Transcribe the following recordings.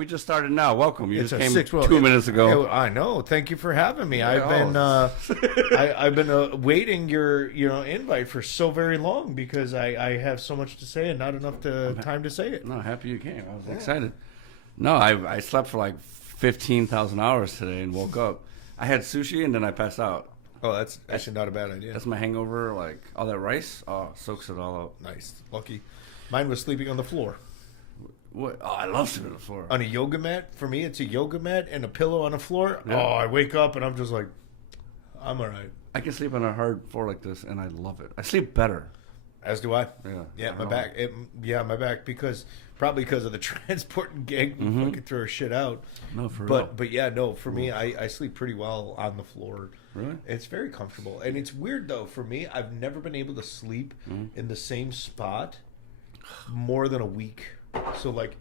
we just started now. Welcome. You It's just a came six- well, 2 minutes ago. I know. Thank you for having me. Yeah, I've been waiting your invite for so very long because I have so much to say and not enough time to say it. No, happy you came. I was excited. No, I slept for like 15,000 hours today and woke up. I had sushi and then I passed out. Oh, that's actually not a bad idea. That's my hangover. Like all that rice, soaks it all out. Nice, lucky. Mine was sleeping on the floor. What? Oh, I love sleeping on the floor. On a yoga mat. For me, it's a yoga mat and a pillow on the floor. Yeah. Oh, I wake up and I'm just like, I'm all right. I can sleep on a hard floor like this and I love it. I sleep better. As do I. Yeah. Yeah, my back. My back probably because of the transport and gig. We fucking throw shit out. No, for real. But yeah, no. For me, I sleep pretty well on the floor. Really? It's very comfortable, and it's weird though. For me, I've never been able to sleep in the same spot more than a week. So like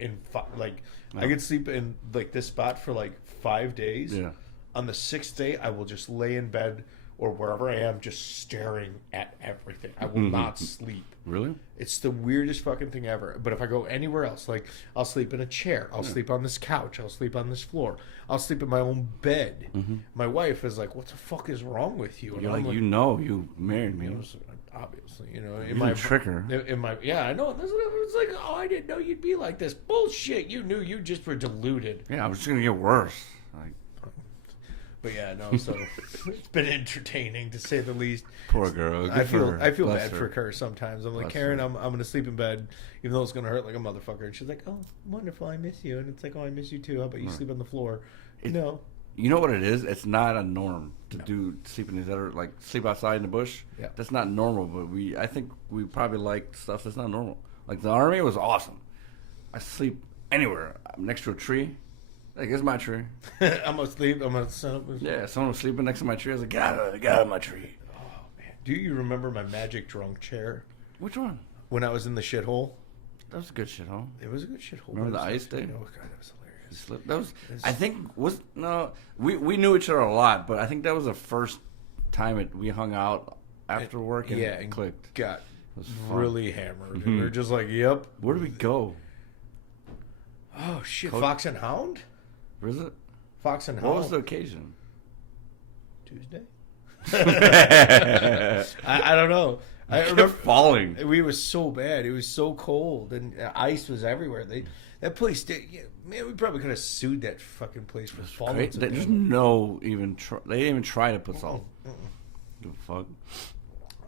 I could sleep in like this spot for like 5 days. Yeah. On the 6th day, I will just lay in bed or wherever I am, just staring at everything. I will not sleep. Really? It's the weirdest fucking thing ever. But if I go anywhere else, like I'll sleep in a chair, I'll sleep on this couch, I'll sleep on this floor, I'll sleep in my own bed. My wife is like, "What the fuck is wrong with you?" And You're I'm like, you married me. obviously, In my trigger. In my I know. It's like, oh, I didn't know you'd be like this. Bullshit. You knew. You just were deluded. Yeah, I'm just gonna get worse. Like, but yeah, no. So it's been entertaining to say the least. poor girl. I feel Bless bad for her sometimes. I'm like, Bless Karen, her. I'm gonna sleep in bed, even though it's gonna hurt like a motherfucker. And she's like, oh, wonderful, I miss you. And it's like, oh, I miss you too. How about you sleep on the floor? No. You know what it is? It's not a norm to do sleep in these other like sleep outside in the bush. Yeah. That's not normal. But I think we probably like stuff that's not normal. Like the army was awesome. I sleep anywhere. I'm next to a tree. Like it's my tree. I'm gonna sleep. I'm gonna set up. Yeah, someone was sleeping next to my tree. I was like, get out of my tree. Oh man, do you remember my magic drunk chair Which one? when I was in the shithole? That was a good shit, huh? It was a good shithole. Remember the ice day? Oh god, that was hilarious. Slip. That was. I think we knew each other a lot, but I think that was the first time we hung out after work and it clicked. Got It was fun. really hammered. And we were just like, yep. Where did we go? Oh shit, Fox and Hound. Where is it? Fox and Hound. What was the occasion? Tuesday? I don't know. I kept remember falling. We was so bad. It was so cold and ice was everywhere. That place, man, we probably could have sued that fucking place for falling. Great. There's no even. They didn't even try to put salt. The fuck.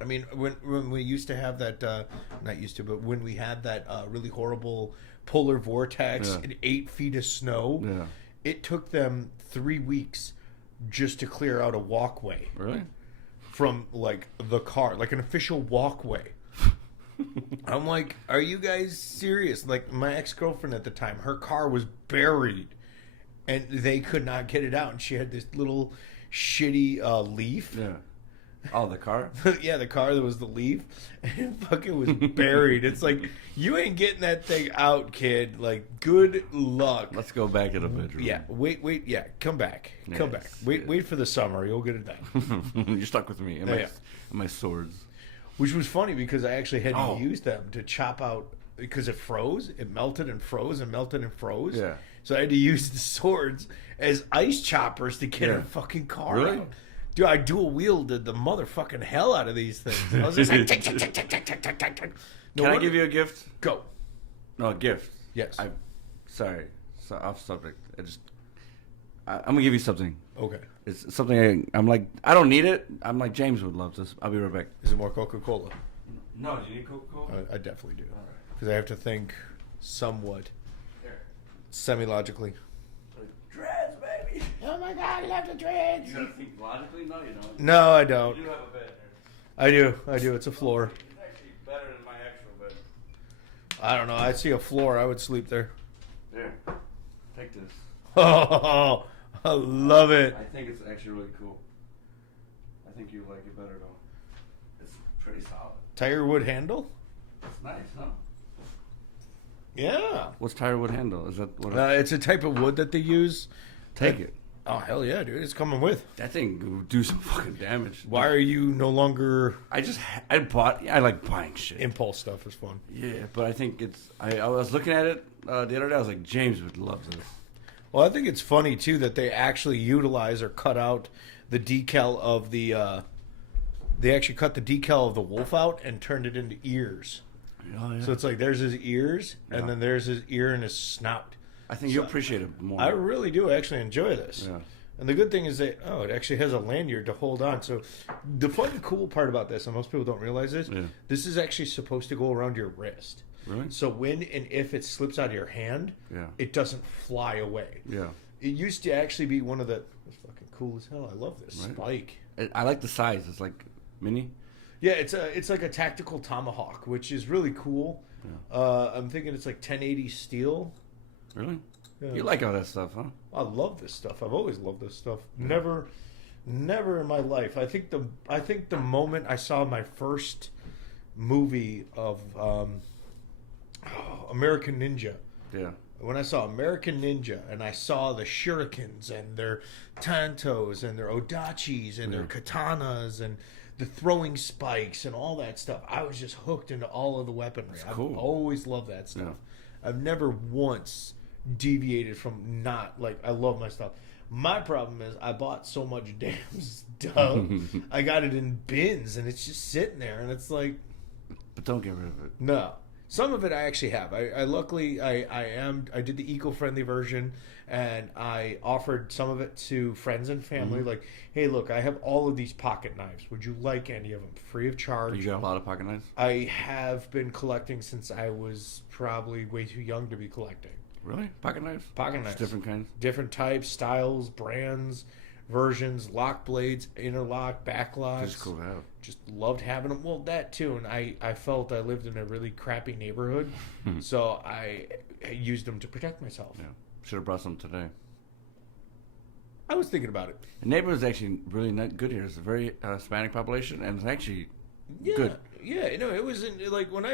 I mean, when we used to have that, not used to, but when we had that really horrible polar vortex and 8 feet of snow, it took them 3 weeks just to clear out a walkway. Really? From like the car, like an official walkway. I'm like, are you guys serious? Like my ex-girlfriend at the time, her car was buried and they could not get it out. And she had this little shitty Leaf. Yeah. Oh, the car? Yeah, the car that was the Leaf. And fucking was buried. It's like, you ain't getting that thing out, kid. Like, good luck. Let's go back to the bedroom. Yeah, wait, yeah, come back. Come back. Wait for the summer. You'll get it done. You're stuck with me and my swords. Which was funny because I actually had to use them to chop out, because it froze. It melted and froze and melted and froze. Yeah. So I had to use the swords as ice choppers to get a fucking car out. Dude, I dual wielded the motherfucking hell out of these things. I was just like, tick, tick, tick, tick, tick, tick, tick, tick, tick. Can I give you a gift? Go. No, a gift. Yes. Sorry, off subject. I'm gonna give you something. Okay. It's something I'm like, I don't need it. I'm like, James would love this. I'll be right back. Is it more Coca-Cola? No, do you need Coca-Cola? I definitely do. Because I have to think somewhat, semi-logically. Dreads, baby. Oh my god, I love the dreads. You gotta think logically? No, you don't. No, I don't. You do have a bed there. I do. It's a floor. It's actually better than my actual bed. I don't know. I see a floor. I would sleep there. There. Take this. Oh, I love it. I think it's actually really cool. I think you like it better though. It's pretty solid. Tire wood handle? It's nice, huh? Yeah. What's tire wood handle? Is that what? It's a type of wood that they use. Take it. Oh, hell yeah, dude. It's coming with. That thing would do some fucking damage. Why are you no longer... I like buying shit. Impulse stuff is fun. Yeah, but I think it's... I was looking at it the other day. I was like, James would love this. Well, I think it's funny too that they actually utilize or cut out the decal of the. They actually cut the decal of the wolf out and turned it into ears. Oh, yeah. So it's like there's his ears, Yeah. and then there's his ear and his snout. I think you appreciate it more. I really do actually enjoy this. Yeah. And the good thing is that, it actually has a lanyard to hold on. So the fun, cool part about this, and most people don't realize this, this is actually supposed to go around your wrist. Really? So when and if it slips out of your hand, it doesn't fly away. Yeah. It used to actually be one of the... It's fucking cool as hell. I love this spike. I like the size. It's like mini. Yeah, it's like a tactical tomahawk, which is really cool. Yeah. I'm thinking it's like 1080 steel. Really? Yeah. You like all that stuff, huh? I love this stuff. I've always loved this stuff. Never in my life. I think the moment I saw my first movie of American Ninja. Yeah. When I saw American Ninja and I saw the shurikens and their tantos and their odachis and their katanas and the throwing spikes and all that stuff, I was just hooked into all of the weaponry. I've always loved that stuff. Yeah. I've never once deviated from I love my stuff. My problem is I bought so much damn stuff. I got it in bins and it's just sitting there and it's like... But don't get rid of it. No. Some of it I actually have. I luckily I did the eco-friendly version and I offered some of it to friends and family. Like, hey, look, I have all of these pocket knives. Would you like any of them? Free of charge. You got a lot of pocket knives? I have been collecting since I was probably way too young to be collecting. Really? Pocket knives? Pocket knives. Just different kinds? Different types, styles, brands, versions, lock blades, interlock, backlocks. Just cool to have. Just loved having them. Well, that too. And I felt I lived in a really crappy neighborhood. So I used them to protect myself. Yeah. Should have brought some today. I was thinking about it. The neighborhood is actually really not good here. It's a very Hispanic population, and it's actually good. Yeah, it was like when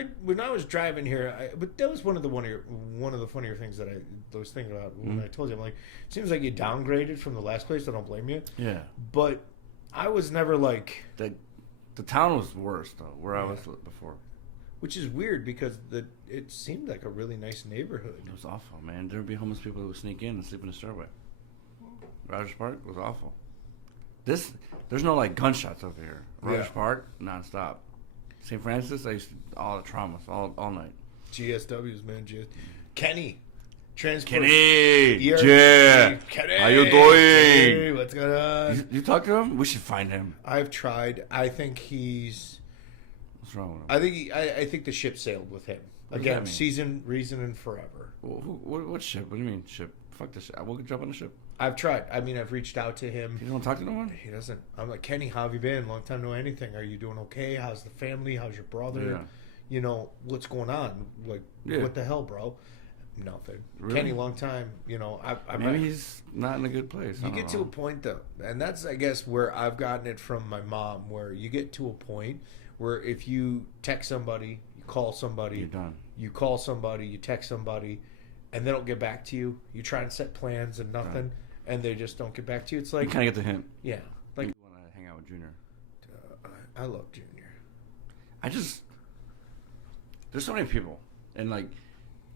I was driving here. But that was one of the funnier things that I was thinking about when I told you. I'm like, it seems like you downgraded from the last place. I don't blame you. Yeah, but I was never like the town was worse though. Where I was before, which is weird because it seemed like a really nice neighborhood. It was awful, man. There would be homeless people who would sneak in and sleep in the stairway. Rogers Park was awful. There's no like gunshots over here. Rogers Park nonstop. St. Francis, I used to all the traumas all night. GSWs, man. Kenny. Transport. Kenny! Yeah! Kenny! How you doing? Hey, what's going on? You talk to him? We should find him. I've tried. I think he's... What's wrong with him? I think the ship sailed with him. Again, season, reason, and forever. What ship? What do you mean ship? Fuck the ship. I will jump on the ship. I've tried. I mean, I've reached out to him. You don't talk to no one? He doesn't. I'm like, Kenny, how have you been? Long time no anything. Are you doing okay? How's the family? How's your brother? Yeah. You know, what's going on? Like, what the hell, bro? Nothing. Really? Kenny, long time. You know, maybe he's not in a good place. You get to a point, though, and that's, I guess, where I've gotten it from my mom, where you get to a point where if you text somebody, you call somebody, you're done. You call somebody, you text somebody, and they don't get back to you. You try and set plans and nothing. Right. And they just don't get back to you. It's like... You kind of get the hint. Yeah. Like, you want to hang out with Junior. I love Junior. There's so many people. And, like,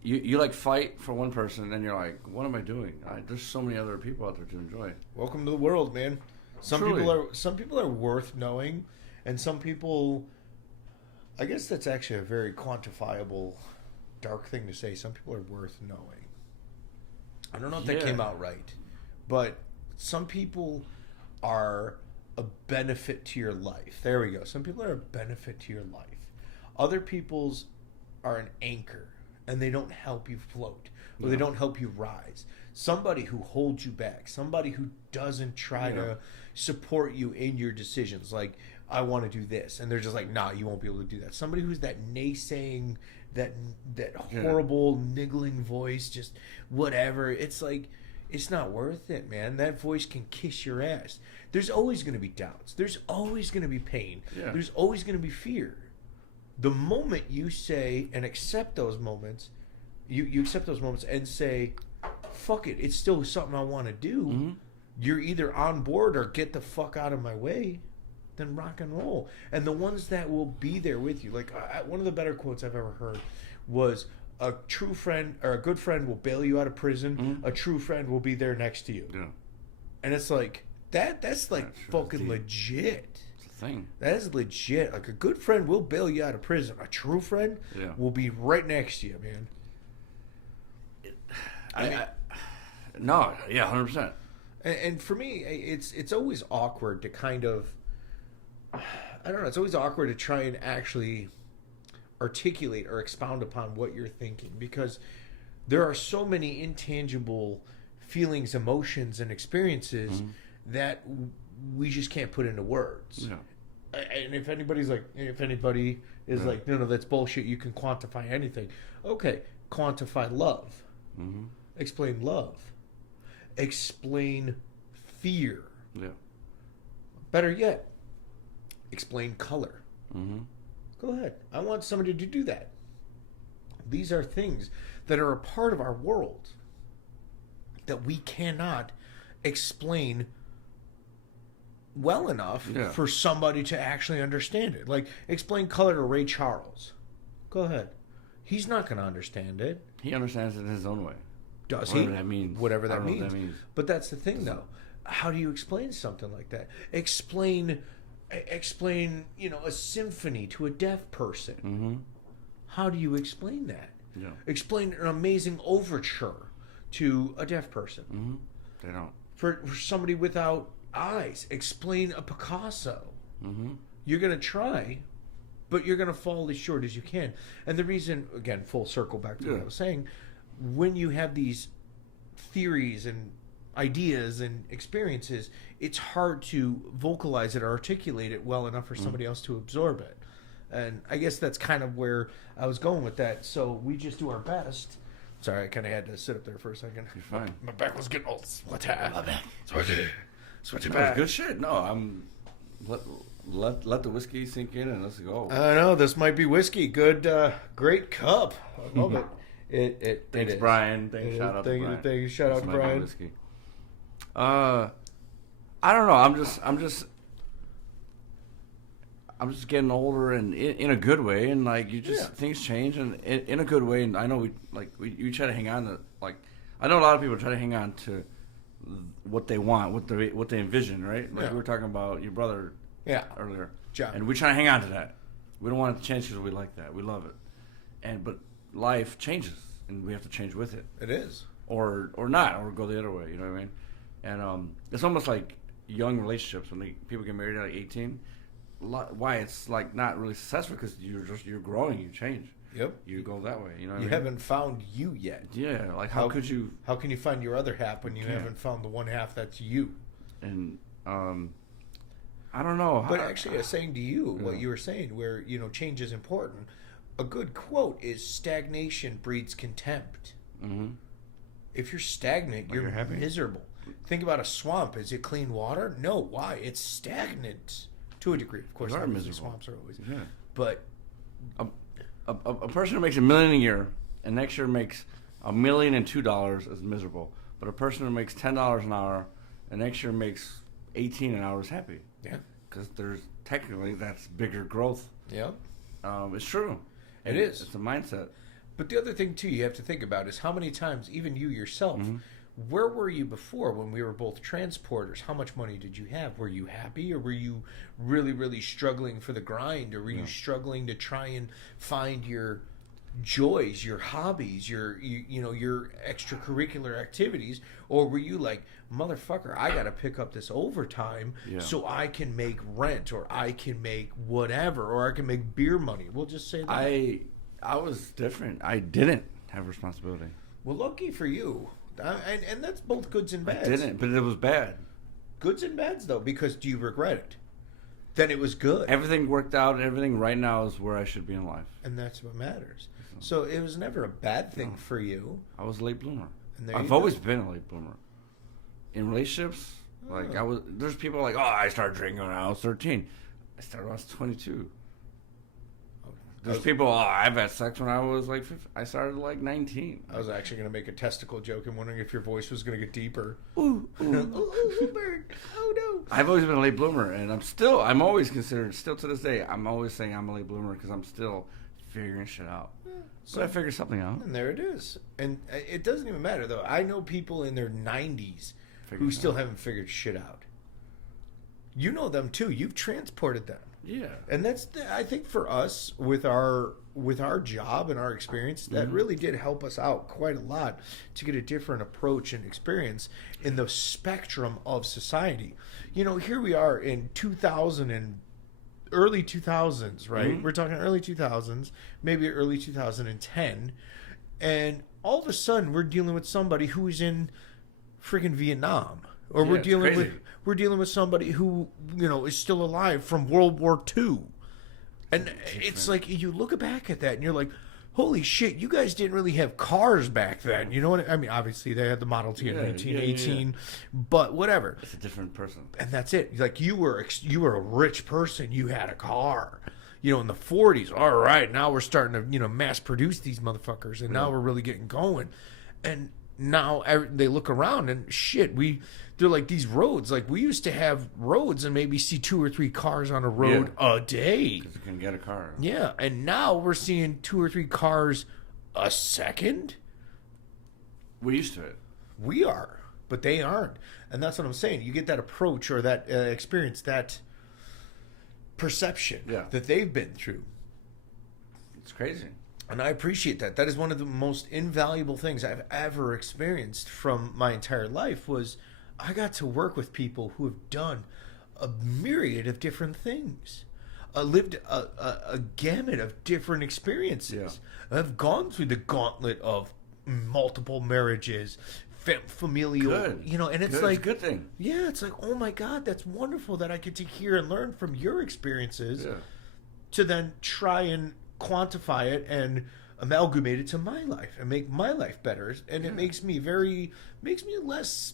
you like, fight for one person, and you're like, what am I doing? There's so many other people out there to enjoy. Welcome to the world, man. Some people are worth knowing, and some people... I guess that's actually a very quantifiable, dark thing to say. Some people are worth knowing. I don't know if that came out right. But some people are a benefit to your life. There we go. Some people are a benefit to your life. Other people's are an anchor, and they don't help you float, or they don't help you rise. Somebody who holds you back. Somebody who doesn't try to support you in your decisions. Like, I want to do this. And they're just like, nah, you won't be able to do that. Somebody who's that naysaying, that horrible, niggling voice, just whatever. It's like... It's not worth it, man. That voice can kiss your ass. There's always going to be doubts. There's always going to be pain. Yeah. There's always going to be fear. The moment you say and accept those moments, you accept those moments and say, fuck it, it's still something I want to do. You're either on board or get the fuck out of my way, then rock and roll. And the ones that will be there with you, like one of the better quotes I've ever heard was, a true friend or a good friend will bail you out of prison. Mm-hmm. A true friend will be there next to you. Yeah. And it's like that's like sure, fucking deep. legit. It's a thing. That is legit. Like a good friend will bail you out of prison. A true friend will be right next to you, man. No, yeah, 100%. And for me, it's always awkward to kind of, I don't know. It's always awkward to try and actually articulate or expound upon what you're thinking, because there are so many intangible feelings, emotions, and experiences that we just can't put into words. Yeah. And if anybody is like, no, that's bullshit. You can quantify anything. Okay, quantify love. Mm-hmm. Explain love. Explain fear. Yeah. Better yet, explain color. Mm-hmm. Go ahead. I want somebody to do that. These are things that are a part of our world that we cannot explain well enough for somebody to actually understand it. Like, explain color to Ray Charles. Go ahead. He's not going to understand it. He understands it in his own way. Does Whatever he? that means. Whatever that I don't know what means. that means. But that's the thing, though. How do you explain something like that? Explain, a symphony to a deaf person. Mm-hmm. How do you explain that? Yeah. Explain an amazing overture to a deaf person. Mm-hmm. They don't. For somebody without eyes, explain a Picasso. Mm-hmm. You're going to try, but you're going to fall as short as you can. And the reason, again, full circle back to what I was saying, when you have these theories and ideas and experiences, it's hard to vocalize it or articulate it well enough for somebody else to absorb it. And I guess that's kind of where I was going with that. So we just do our best. Sorry, I kind of had to sit up there for a second. You're fine. My back was getting all sweaty. Sweaty No, back. good shit. No, I'm let the whiskey sink in and let's go. I know this might be whiskey. Good, great cup. I love it. Thanks, Brian. Shout out to Brian. Thank you. Shout out to Brian. Whiskey. I don't know. I'm just getting older and in a good way, and like things change and in a good way. And I know we try to hang on to, like, I know a lot of people try to hang on to what they want, what they envision, right? Like we were talking about your brother earlier. John. And we try to hang on to that. We don't want it to change because we like that. We love it. But life changes and we have to change with it. It is. Or not, or go the other way, you know what I mean? And it's almost like young relationships when people get married at like 18. Why it's like not really successful, because you're growing, you change. Yep. You go that way, you know what I You mean? haven't found you yet. Yeah, like how could you... How can you find your other half when you haven't found the one half that's you? And I don't know. But actually, I was saying to you what you were saying, where, change is important. A good quote is stagnation breeds contempt. Mm-hmm. If you're stagnant, you're miserable. Think about a swamp. Is it clean water? No. Why? It's stagnant to a degree. Of course, obviously swamps are always. Yeah. But a person who makes $1 million a year and next year makes $1,002,000 is miserable. But a person who makes $10 an hour and next year makes $18 an hour is happy. Yeah. Because technically that's bigger growth. Yeah. It's true. It is. It's a mindset. But the other thing, too, you have to think about is how many times, even you yourself, where were you before when we were both transporters? How much money did you have? Were you happy, or were you really, really struggling for the grind, or were you struggling to try and find your joys, your hobbies, your extracurricular activities? Or were you like, motherfucker, I got to pick up this overtime so I can make rent, or I can make whatever, or I can make beer money? We'll just say that. I was different. I didn't have responsibility. Well, lucky for you. And that's both goods and bads. I didn't, but it was bad. Goods and bads, though, because do you regret it? Then it was good. Everything worked out, and everything right now is where I should be in life. And that's what matters. So it was never a bad thing for you. I was a late bloomer. And I've always been a late bloomer. In relationships, there's people like, I started drinking when I was 13. I started when I was 22. There's people, I've had sex when I was like 15. I started like 19. I was actually going to make a testicle joke and wondering if your voice was going to get deeper. Ooh, bird. Oh, no. I've always been a late bloomer, and I'm always considered, still to this day, I'm always saying I'm a late bloomer because I'm still figuring shit out. So I figured something out. And there it is. And it doesn't even matter, though. I know people in their 90s who still haven't figured shit out. You know them, too. You've transported them. Yeah. And that's, I think, for us, with our job and our experience, that really did help us out quite a lot to get a different approach and experience in the spectrum of society. You know, here we are in 2000 and early 2000s, right? We're talking early 2000s, maybe early 2010. And all of a sudden, we're dealing with somebody who's in friggin' Vietnam. Or we're dealing with somebody who, you know, is still alive from World War II. And it's like, you look back at that and you're like, holy shit, you guys didn't really have cars back then. You know what I mean? Obviously, they had the Model T in 1918, but whatever. It's a different person. And that's it. Like, you were a rich person. You had a car. You know, in the 40s, all right, now we're starting to, you know, mass produce these motherfuckers. And now we're really getting going. And now they look around and shit, they're like these roads. Like, we used to have roads and maybe see 2 or 3 cars on a road a day. Because you can get a car. Yeah, and now we're seeing 2 or 3 cars a second. We're used to it. We are, but they aren't. And that's what I'm saying. You get that approach or that experience, that perception that they've been through. It's crazy. And I appreciate that. That is one of the most invaluable things I've ever experienced from my entire life was I got to work with people who have done a myriad of different things, lived a gamut of different experiences. I've gone through the gauntlet of multiple marriages, familial, you know, and it's like, it's a good thing. Yeah, it's like, oh my God, that's wonderful that I get to hear and learn from your experiences to then try and quantify it and amalgamate it to my life and make my life better. And it makes me less,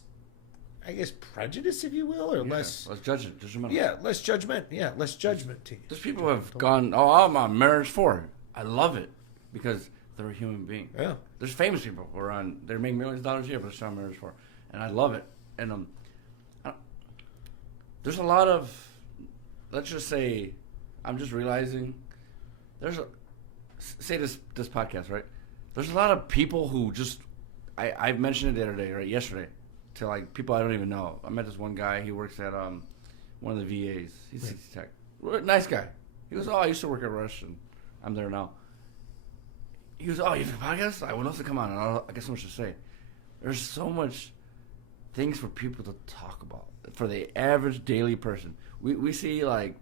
I guess, prejudiced, if you will, or less judgmental. Less judgment. Yeah, less judgment. There's people who have gone, I'm on marriage 4. I love it because they're a human being. Yeah. There's famous people who are they're making millions of dollars a year, but they're on marriage 4. And I love it. And there's a lot of, let's just say, I'm just realizing say this podcast, right? There's a lot of people who just, I mentioned it the other day, right? Yesterday, to like people I don't even know. I met this one guy. He works at one of the VAs. He's CT Tech. Nice guy. He goes, I used to work at Rush, and I'm there now. He goes, you have a podcast? I would love to come on. I got so much to say. There's so much things for people to talk about for the average daily person. We see like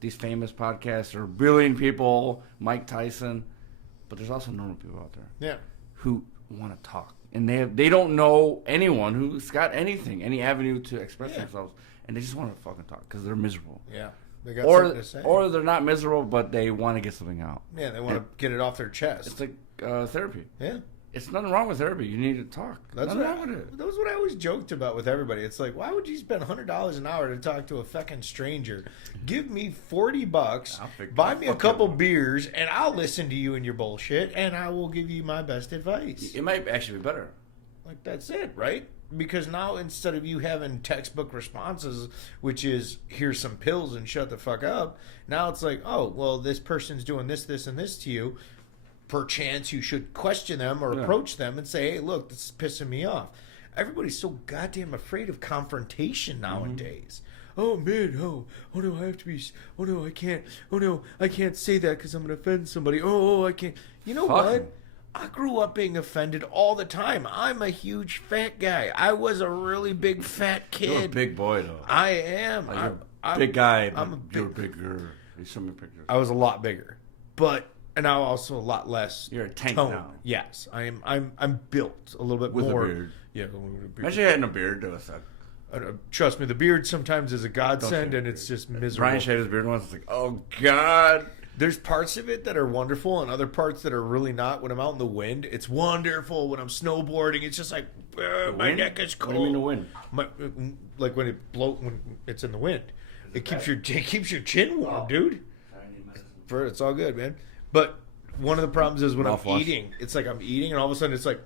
these famous podcasts or billion people, Mike Tyson, but there's also normal people out there who want to talk. And they don't know anyone who's got any avenue to express themselves, and they just want to fucking talk because they're miserable. Yeah, they got something to say. Or they're not miserable, but they want to get something out. Yeah, they want to get it off their chest. It's like therapy. Yeah. It's nothing wrong with therapy. You need to talk. Nothing wrong with it. That was what I always joked about with everybody. It's like, why would you spend $100 an hour to talk to a fucking stranger? Give me $40, buy me a couple beers, and I'll listen to you and your bullshit, and I will give you my best advice. It might actually be better. Like, that's it, right? Because now instead of you having textbook responses, which is, here's some pills and shut the fuck up, now it's like, oh, well, this person's doing this, this, and this to you. Perchance you should question them or approach them and say, hey, look, this is pissing me off. Everybody's so goddamn afraid of confrontation nowadays. Oh, man, oh no, I have to be, oh no, I can't say that because I'm going to offend somebody. I can't. You know what? I grew up being offended all the time. I'm a huge fat guy. I was a really big fat kid. You're a big boy, though. I am. You're a big guy, but you're bigger. You show me pictures. I was a lot bigger. And I'm also a lot less. You're a tank toned. now. Yes, I'm built a little bit with more. With a beard. Yeah, with a beard. Imagine having a beard to us. Trust me, the beard sometimes is a godsend, and it's just miserable. Brian shaved his beard once. It's like, oh god. There's parts of it that are wonderful, and other parts that are really not. When I'm out in the wind, it's wonderful. When I'm snowboarding, it's just like my neck is cold. What do you mean the wind? Like when it's in the wind, it keeps your chin warm, dude. It's all good, man. But one of the problems is when I'm eating, it's like I'm eating, and all of a sudden it's like,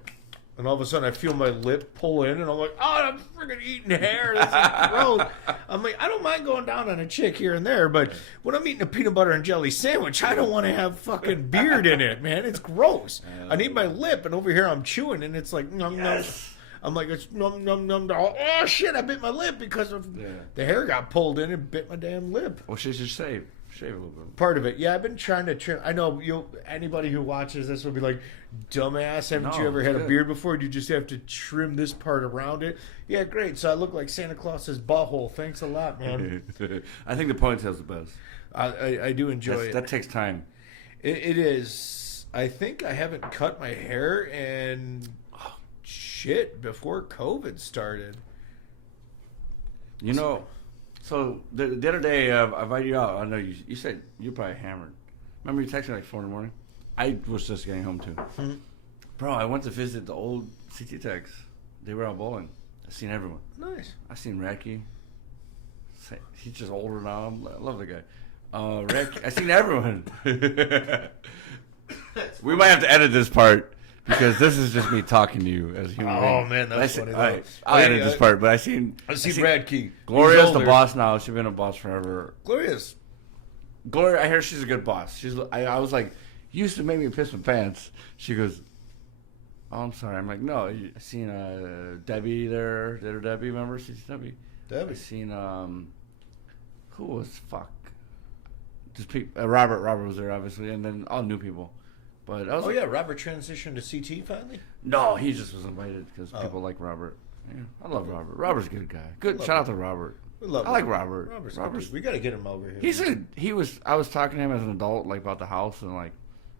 And all of a sudden, I feel my lip pull in, and I'm like, "Oh, I'm freaking eating hair. This is gross." I'm like, I don't mind going down on a chick here and there, but when I'm eating a peanut butter and jelly sandwich, I don't want to have fucking beard in it, man. It's gross. I need my lip, and over here I'm chewing, and it's like, num num. I'm like, it's num num num. Oh shit! I bit my lip because of the hair got pulled in and bit my damn lip. Well, she should shave a little bit. Part of it, yeah. I've been trying to trim. I know anybody who watches this will be like, "Dumbass, haven't you ever had a beard before? You just have to trim this part around it." Yeah, great. So I look like Santa Claus's butthole. Thanks a lot, man. I think the ponytail's the best. I do enjoy it. That takes time. It is. I think I haven't cut my hair and shit before COVID started. You know. So the other day, I invited you out. I know you said you're probably hammered. Remember you texted me like 4 in the morning? I was just getting home too. Mm-hmm. Bro, I went to visit the old CT Techs. They were out bowling. I seen everyone. Nice. I seen Racky. He's just older now. I love the guy. Racky. I seen everyone. We might have to edit this part. Because this is just me talking to you as a human being. Oh, man, that's funny. I'll edit this part, but I seen Radke. Gloria's the boss now. She's been a boss forever. Gloria, I hear she's a good boss. I was like, you used to make me piss my pants. She goes, oh, I'm sorry. I'm like, no. I seen Debbie there. Did her Debbie, remember? She's Debbie. I seen, who was, just people. Robert was there, obviously, and then all new people. But I was Robert transitioned to CT finally? No, he just was invited because people like Robert. Yeah, I love Robert. Robert's a good guy. Good. Shout out to Robert. We love I like Robert. Robert's we got to get him over here. I was talking to him as an adult, like about the house and like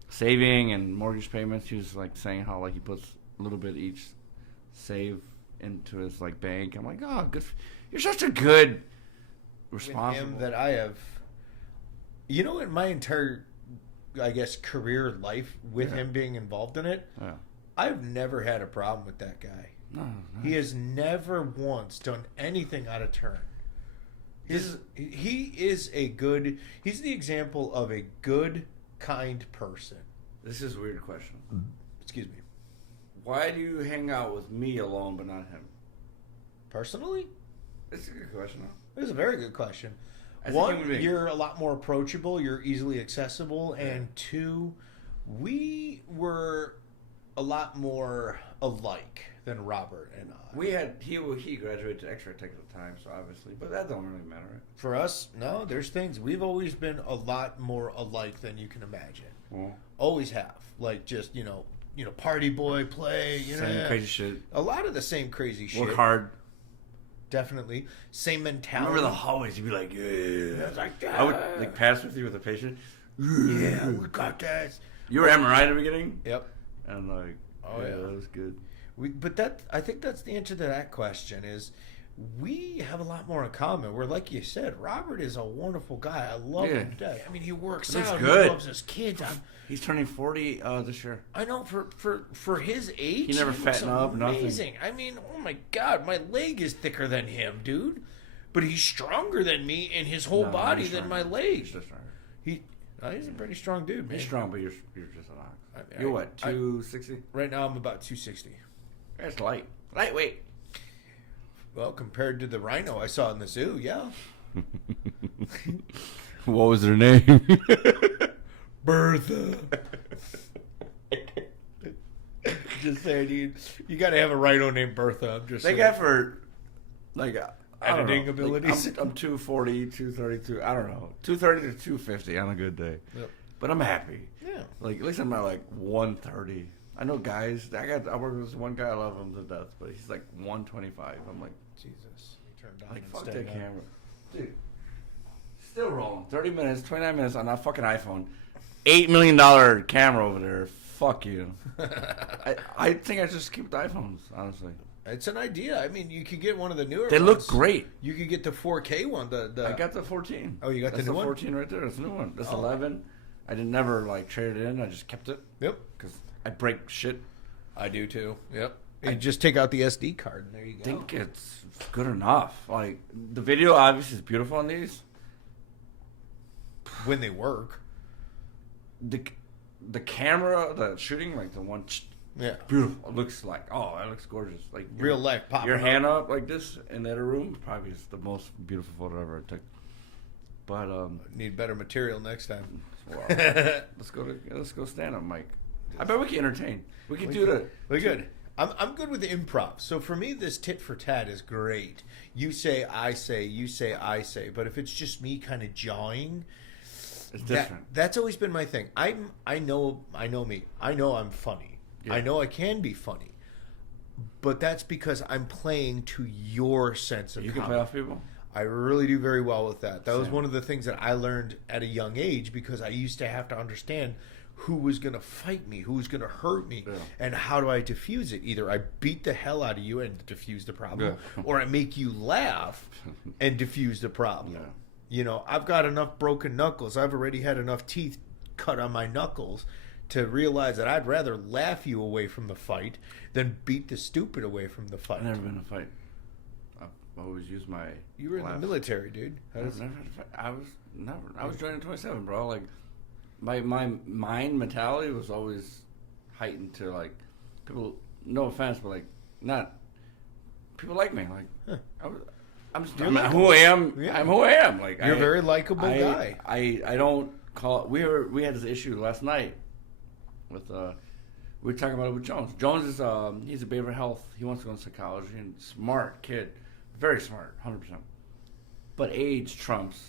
saving and mortgage payments. He was like saying how like he puts a little bit each save into his like bank. I'm like, oh, good. You're such a good, responsible. With him that I have, you know, in my entire, I guess, career life with him being involved in it, I've never had a problem with that guy. No. He has never once done anything out of turn. He's the example of a good, kind person. This is a weird question. Excuse me. Why do you hang out with me alone but not him? Personally? It's a good question. It's a very good question. One, you're a lot more approachable. You're easily accessible. And two, we were a lot more alike than Robert and I. He graduated to X-ray Tech at the time, so obviously, but that don't really matter. Right? For us, no. There's things we've always been a lot more alike than you can imagine. Well, always have, like just party boy, play, same crazy shit. A lot of the same crazy shit. Work hard. Definitely. Same mentality. Remember the hallways? You'd be like, yeah. Like, I would like pass with you with a patient. Yeah, we got that. You were MRI at the beginning? Yep. And like, that was good. I think that's the answer to that question is we have a lot more in common. Where, like you said, Robert is a wonderful guy. I love him today. I mean, he works out. Good. He loves his kids. He's turning 40 this year. I know for his age, he never fattened up. Amazing. Nothing. I mean, oh my God, my leg is thicker than him, dude. But he's stronger than me in his whole body than my leg. He's a pretty strong dude, man. He's strong, but you're just an ox. You're what, 260? Right now, I'm about 260. That's lightweight. Well, compared to the rhino I saw in the zoo, yeah. What was her name? Bertha. Just saying, you got to have a rhino named Bertha. I'm just they got for like editing abilities. Like, I'm 240, 232. I don't know, 230 to 250 on a good day. Yep. But I'm happy. Yeah. Like at least I'm not like 130. I know guys. I work with this one guy. I love him to death, but he's like 125. I'm like, Jesus. You turned down. Like fuck that camera, dude. Still rolling. 30 minutes, 29 minutes on that fucking iPhone. $8 million camera over there. Fuck you. I think I just keep the iPhones, honestly. It's an idea. I mean, you could get one of the newer They ones. look great. You could get the 4K one. I got the 14. Oh, you got the new one? 14 right there. That's the new one. That's 11. I never like traded it in. I just kept it. Yep. Because I break shit. I do too. Yep. You just take out the SD card and there you go. I think it's good enough. Like the video obviously is beautiful on these. When they work. The camera, the shooting, like the one Yeah. Beautiful. It looks like, oh, that looks gorgeous. Like Real life popping your up. hand up like this in that room probably is the most beautiful photo I ever took. But Need better material next time. well, let's go stand up, Mike. I bet we can entertain. We can do that. We're good. I'm good with the improv. So for me, this tit for tat is great. You say, I say, you say, I say. But if it's just me kind of jawing, It's different. That's always been my thing. I know me. I know I'm funny. Yeah. I know I can be funny. But that's because I'm playing to your sense of You can comedy. play off people? I really do very well with that. That was Same. one of the things that I learned at a young age because I used to have to understand who was going to fight me, who was going to hurt me, Yeah. and how do I diffuse it. Either I beat the hell out of you and diffuse the problem, Yeah. or I make you laugh and diffuse the problem. Yeah. You know, I've got enough broken knuckles. I've already had enough teeth cut on my knuckles to realize that I'd rather laugh you away from the fight than beat the stupid away from the fight. I've never been in a fight. I've always used my. You were in the military, dude. I was never had a fight. I was joining 27, bro. Like, my mind mentality was always heightened to like people. No offense, but like not people like me. Like I'm who I am. Yeah. I'm who I am. Like You're a very likable guy. I don't call. We had this issue last night with we were talking about it with Jones. Jones is he's a behavioral health. He wants to go into psychology and smart kid, very smart, 100%. But age trumps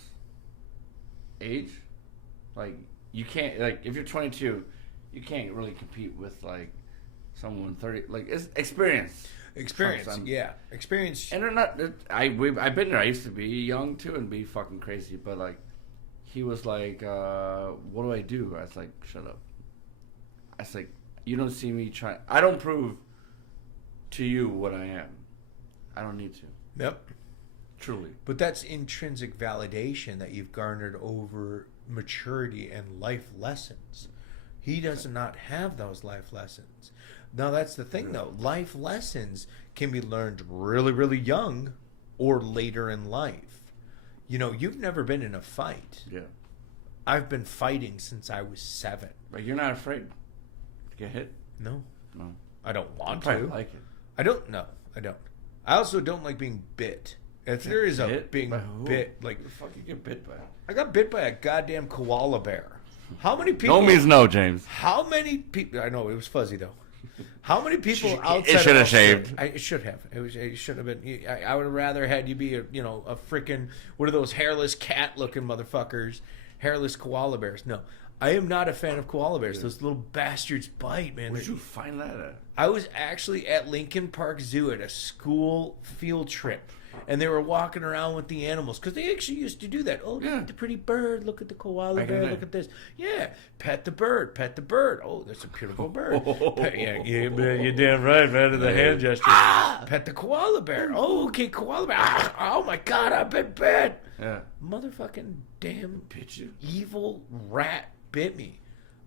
age. Like you can't like if you're 22, you can't really compete with like someone 30. Like it's experience. Yeah. Experience. And they're not. I've been there. I used to be young too and be fucking crazy. But like, he was like, "What do I do?" I was like, "Shut up." I was like, "You don't see me trying. I don't prove to you what I am. I don't need to." Yep. Truly. But that's intrinsic validation that you've garnered over maturity and life lessons. He does not have those life lessons. Now, that's the thing, though. Life lessons can be learned really, really young or later in life. You know, you've never been in a fight. Yeah. I've been fighting since I was 7. But you're not afraid to get hit? No. No. I don't want I to. like it. I don't. No, I don't. I also don't like being bit. If there is a being By who? bit, like Who the fuck you get bit by? I got bit by a goddamn koala bear. How many people? No means no, James. How many people? I know it was fuzzy though. How many people outside? It should have of shaved. It should have. It should have been. I would have rather had you be a freaking what are those hairless cat looking motherfuckers, hairless koala bears? No, I am not a fan of koala bears. Those little bastards bite, man. Where'd you find that at? I was actually at Lincoln Park Zoo at a school field trip. And they were walking around with the animals because they actually used to do that. Oh, look Yeah. at the pretty bird. Look at the koala Back in bear. the day. Look at this. Yeah, pet the bird. Pet the bird. Oh, that's a beautiful bird. You're damn right, man. In the hand gesture. Pet the koala bear. Oh, okay, koala bear. Oh my God, I've been bit. Yeah. Motherfucking damn Bit you? evil rat bit me.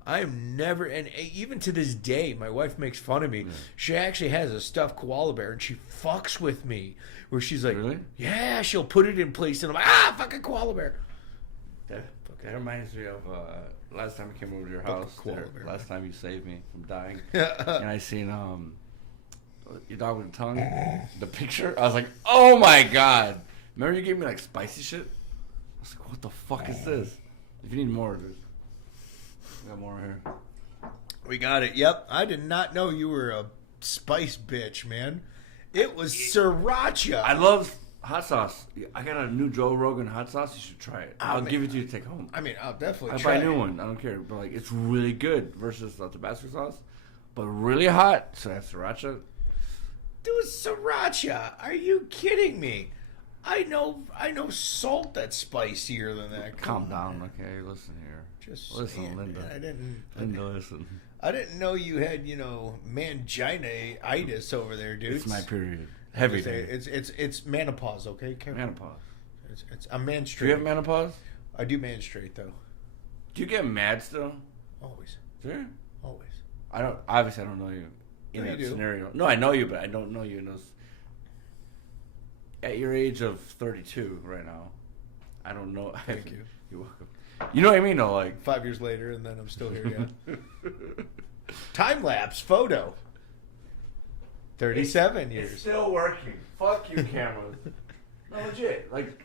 I am never, and even to this day, my wife makes fun of me. She actually has a stuffed koala bear, and she fucks with me. Where she's like, Really? yeah, she'll put it in place, and I'm like, fucking koala bear. That reminds me of last time I came over to your house. koala bear, Last time you saved me from dying, and I seen your dog with the tongue. The picture, I was like, oh my God! Remember you gave me like spicy shit? I was like, what the fuck is this? If you need more, dude, we got more here. We got it. Yep, I did not know you were a spice bitch, man. It was sriracha. I love hot sauce. I got a new Joe Rogan hot sauce. You should try it. I'll man. give it to you to take home. I mean, I'll definitely I try buy a new it. one. I don't care. But like, it's really good versus the Tabasco sauce. But really hot. So that's sriracha. Dude, sriracha. Are you kidding me? I know salt that's spicier than that. Calm Come down, on. okay? Listen here. Just listen, saying, Linda. man. Linda, listen. I didn't know you had, mangina-itis over there, dude. It's my period. Heavy day. It's menopause, okay? Menopause. I'm menstruating. Do you have menopause? I do menstruate though. Do you get mad still? Always. Sure. Always. I don't. Obviously, I don't know you in No, that you do. scenario. No, I know you, but I don't know you in those. At your age of 32 right now, I don't know. Thank you. You're welcome. You know what I mean, though? Like 5 years later, and then I'm still here. Yeah. Time lapse photo. 37 It's years. still working. Fuck you, cameras. No, legit. Like.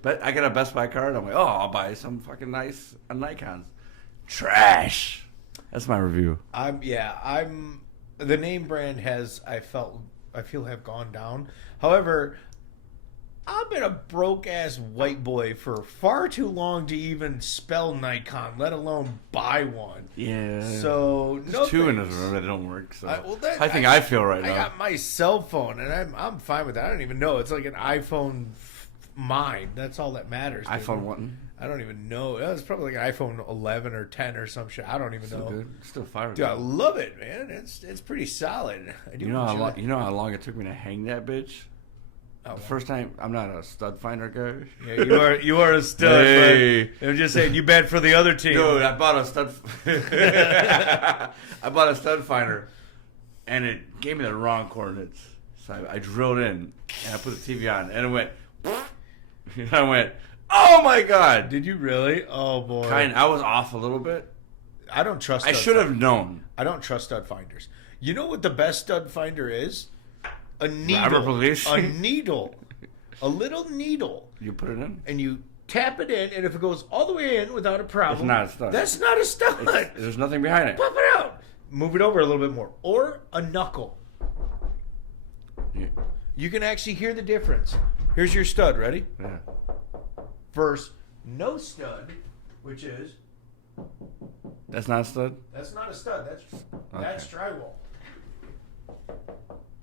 But I got a Best Buy card. I'm like, oh, I'll buy some fucking nice Nikons. Trash. That's my review. I'm the name brand has I feel have gone down. However, I've been a broke ass white boy for far too long to even spell Nikon, let alone buy one. Yeah. So there's two in this room that don't work. So I think I feel right now. I got my cell phone and I'm fine with that. I don't even know. It's like an iPhone mine. That's all that matters. Dude. iPhone one. I don't even know. It was probably like an iPhone 11 or 10 or some shit. I don't even know. Good. Still fire. Dude, I love it, man. It's pretty solid. I do. You know how long it took me to hang that bitch? The first time, I'm not a stud finder guy. Yeah, you are a stud. Hey. But I'm just saying, you bet for the other team. Dude, I bought a stud. I bought a stud finder, and it gave me the wrong coordinates. So I drilled in, and I put the TV on, and it went. And I went, oh my god! Did you really? Oh boy! I was off a little bit. I don't trust. I should have known. I don't trust stud finders. You know what the best stud finder is? A needle. A needle. A little needle. You put it in? And you tap it in, and if it goes all the way in without a problem... It's not a stud. That's not a stud. There's nothing behind it. Pop it out. Move it over a little bit more. Or a knuckle. Yeah. You can actually hear the difference. Here's your stud. Ready? Yeah. Versus no which is... That's not a stud? That's not a stud. That's drywall.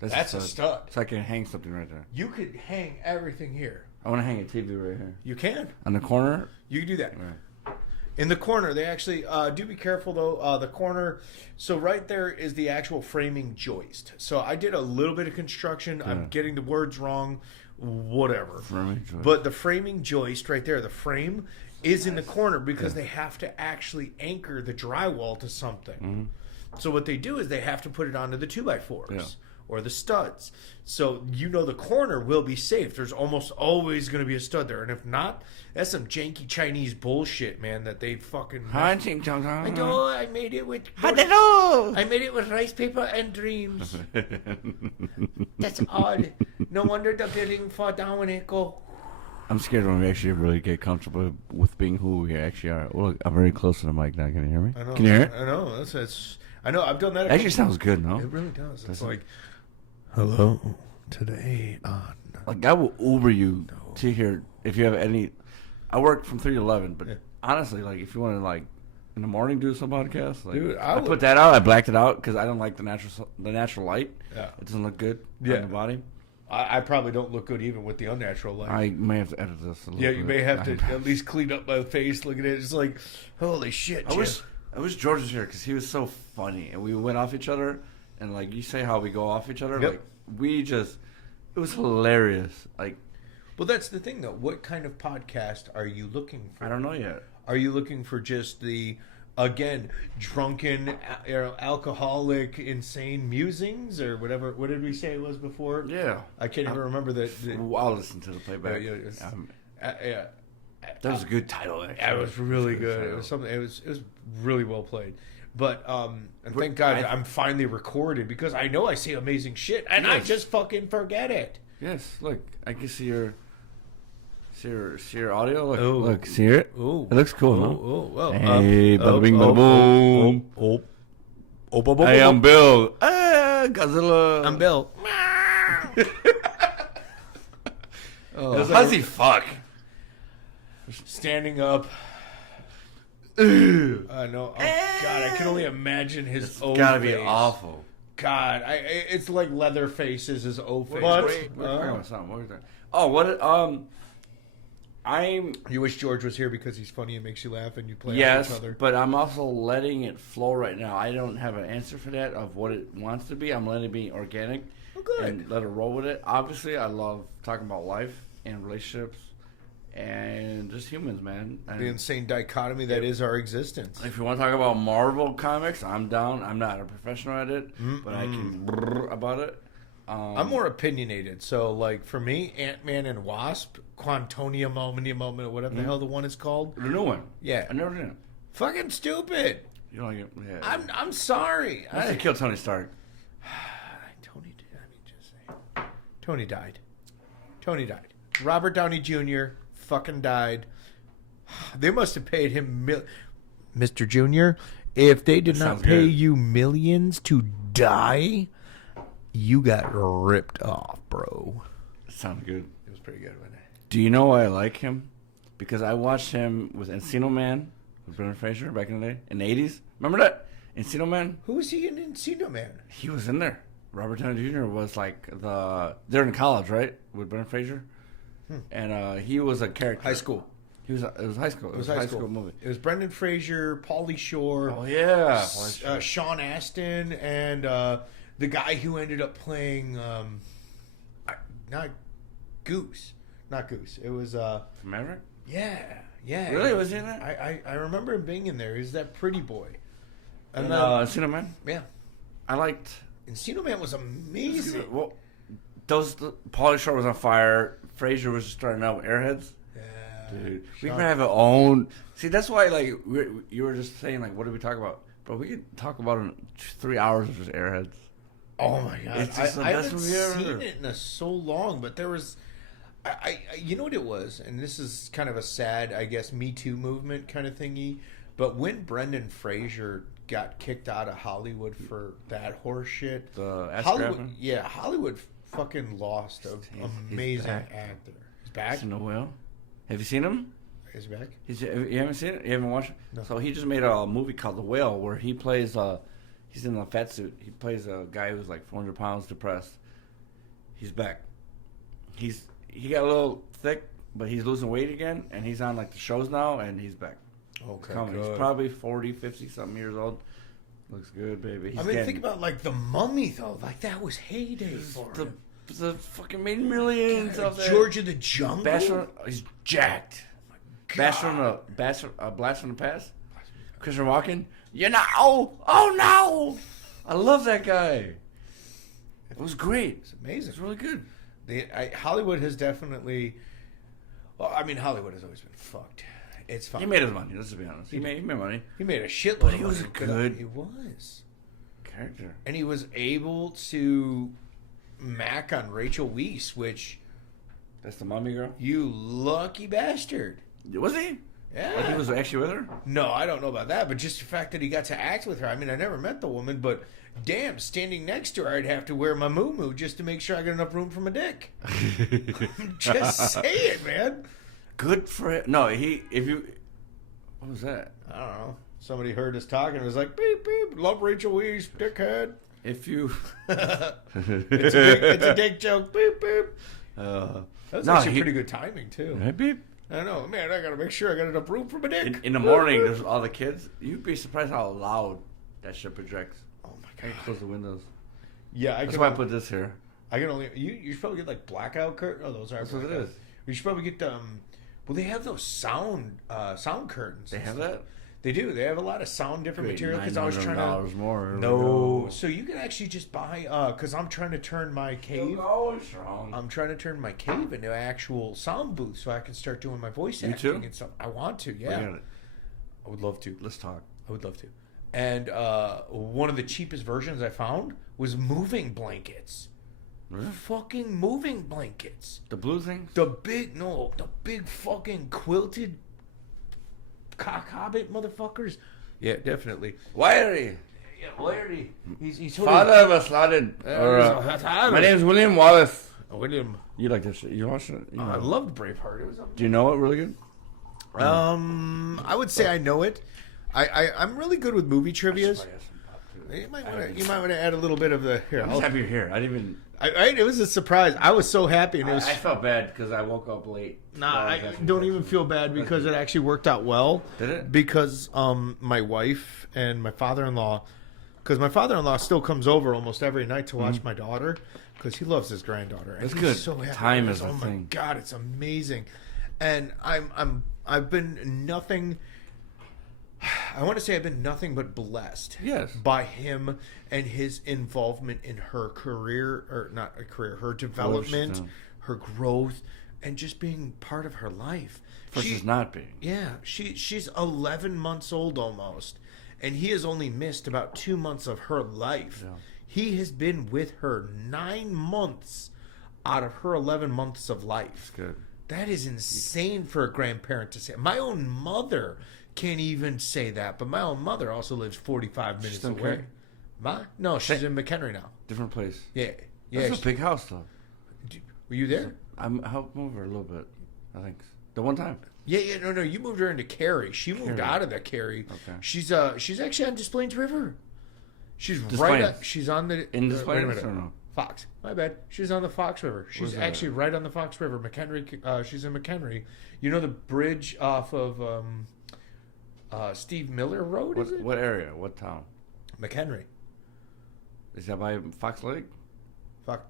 That's a stud. So I can hang something right there. You could hang everything here. I want to hang a TV right here. You can. On the corner? You can do that. Right. In the corner, they actually do be careful though. The corner, so right there is the actual framing joist. So I did a little bit of construction. Yeah. I'm getting the words wrong. Whatever. Framing joist. But the framing joist right there, the frame is in the corner because they have to actually anchor the drywall to something. Mm-hmm. So what they do is they have to put it onto the 2x4s or the studs. So the corner will be safe. There's almost always going to be a stud there. And if not, that's some janky Chinese bullshit, man, that they fucking... I made it with... I made it with rice paper and dreams. That's odd. No wonder the building fall down when it go... I'm scared when we actually really get comfortable with being who we actually are. Look, I'm very close to the mic now. Can you hear me? I know. Can you hear it? I know. I know. I've done that. It actually sounds good, no? It really does. It's like, hello, today on... Like, I will Uber you to here if you have any... I work from 3 to 11, but honestly, like, if you want to, like, in the morning do some podcast, like, dude, I put that out. I blacked it out because I don't like the natural light. Yeah. It doesn't look good on the body. I probably don't look good even with the unnatural light. I may have to edit this a little bit. You may have to at least clean up my face. Look at it. It's like, holy shit, I wish George was here because he was so funny. And we went off each other. And, like, you say how we go off each other. Yep. Like, it was hilarious. Like, well, that's the thing, though. What kind of podcast are you looking for? I don't know yet. Are you looking for just the... Again, drunken, alcoholic, insane musings, or whatever. What did we say it was before? Yeah, I can't even remember the I'll listen to the playback. That was a good title. Actually. It was really good. It was something. It was really well played. But and thank God I'm finally recorded because I know I say amazing shit and I just fucking forget it. Yes, look, I can see your. See your audio? Look, see it? Ooh. It looks cool, well, hey, bada bing, bada boom. Hey, I'm Bill. Godzilla. I'm Bill. How's he fuck? Standing up. I know. Oh, God, I can only imagine his O face. It's gotta be awful. God, it's like Leatherface is his O face. Wait, You wish George was here because he's funny and makes you laugh and you play off each other. Yes, but I'm also letting it flow right now. I don't have an answer for that of what it wants to be. I'm letting it be organic and let it roll with it. Obviously, I love talking about life and relationships and just humans, man. And the insane dichotomy that is our existence. If you want to talk about Marvel comics, I'm down. I'm not a professional at it, but I can about it. I'm more opinionated. So, like, for me, Ant-Man and Wasp, Quantonia Moment, whatever the hell the one is called. The new one. Yeah. I never did it. Fucking stupid. You don't like it? Yeah. I'm sorry. I have to kill Tony Stark. Tony died. Tony died. Robert Downey Jr. fucking died. They must have paid him Mr. Jr., if they did not pay you millions to die, you got ripped off, bro. Sounds good. It was pretty good, wasn't it? Do you know why I like him? Because I watched him with Encino Man with Brendan Fraser back in the day, in the 80s. Remember that? Encino Man? Who was he in Encino Man? He was in there. Robert Downey Jr. was like they're in college, right? With Brendan Fraser. And he was a character. High school. It was high school. It was a high school movie. It was Brendan Fraser, Pauly Shore. Oh, yeah. Sean Astin, and the guy who ended up playing not Goose. It was Maverick? Yeah. Really? Was he in that? I remember him being in there. He was that pretty boy. And Encino Man? Yeah. I liked... Encino Man was amazing. Well, Pauly Shore was on fire. Fraser was just starting out with Airheads. Dude, we can have our own. See, that's why, like, you were just saying, like, what did we talk about? Bro, we could talk about it in 3 hours of just Airheads. Oh my god, it's just I haven't seen it in so long, but there was, you know what it was, and this is kind of a sad, I guess, Me Too movement kind of thingy. But when Brendan Fraser got kicked out of Hollywood for that horse shit, Hollywood fucking lost an amazing actor. He's back. Noel. Have you seen him? He's back. You haven't seen it? You haven't watched it? No. So he just made a movie called The Whale where he plays, he's in a fat suit. He plays a guy who's like 400 pounds, depressed. He's back. He got a little thick, but he's losing weight again, and he's on like the shows now, and he's back. Okay, He's probably 40, 50 something years old. Looks good, baby. Think about like The Mummy though. Like that was heyday for him. The fucking made millions of that. George of the Jungle. He's jacked. Blast from the Past. Christian Walken. Oh no! I love that guy. It was great. It's amazing. It's really good. Hollywood has definitely. Well, I mean, Hollywood has always been fucked. It's fine. He made his money. Let's be honest. He made money. He made a shitload. But he was a good. He was character, and he was able to mac on Rachel Weisz, which. That's the Mummy girl. You lucky bastard. Was he? Yeah. Like he was actually with her? No, I don't know about that, but just the fact that he got to act with her. I mean, I never met the woman, but damn, standing next to her, I'd have to wear my moo-moo just to make sure I got enough room for my dick. Just say it, man. Good for him. No, what was that? I don't know. Somebody heard us talking and was like, beep, beep, love Rachel Weisz, dickhead. If you... it's a dick joke, beep, beep. That was actually pretty good timing, too. Hey, beep. I know, man. I gotta make sure I got enough room for my dick. In the morning, there's all the kids. You'd be surprised how loud that shit projects. Oh my god! I can close the windows. Yeah, that's why I put this here. I can only you should probably get like blackout curtains. Oh, those are. That's what it is. You should probably get well, they have those sound curtains. They have that. They do. They have a lot of sound different material because I was trying to. More. No, so you can actually just buy because I'm trying to turn my cave. I'm trying to turn my cave into an actual sound booth so I can start doing my voice acting and stuff. I want to, yeah. I would love to. Let's talk. I would love to. And one of the cheapest versions I found was moving blankets. Really? Fucking moving blankets. The blue things? The big fucking quilted cock hobbit motherfuckers. Yeah, definitely. Wiry. Yeah, Wiry. He's father of a slotted. My name's William Wallace. William. You like this shit? You watched it? I loved Braveheart. It was. Do you know it really good? I would say I know it. I'm really good with movie trivias. You might want to add a little bit of the here. I'm just happy you're here. I didn't even. It was a surprise. I was so happy, and I felt bad because I woke up late. Nah, I don't even feel bad because it actually worked out well. Did it? Because my wife and my father-in-law, because my father-in-law still comes over almost every night to watch my daughter because he loves his granddaughter. That's good. So happy. Time is a thing. Oh my god, it's amazing, and I've been nothing. I want to say I've been nothing but blessed by him and his involvement in her career, or not a career, her development, her growth, and just being part of her life. Versus not being. Yeah, she's 11 months old almost, and he has only missed about 2 months of her life. Yeah. He has been with her 9 months out of her 11 months of life. That's good. That is insane for a grandparent to say. My own mother can't even say that, but my own mother also lives 45 minutes away. Kerry? No, she's in McHenry now. Different place. Yeah. That's a big house, though. Were you there? I helped move her a little bit, I think. The one time. Yeah, no. You moved her into Cary. She moved out of that Cary. Okay. She's actually on Des Plaines River. She's Des right. Plaines. She's on the In Des wait a Plaines minute. or no? Fox. My bad. She's on the Fox River. She's that? actually right on the Fox River. McHenry. She's in McHenry. You know the bridge off of Steve Miller Road? Is it? What area? What town? McHenry. Is that by Fox Lake? Fuck.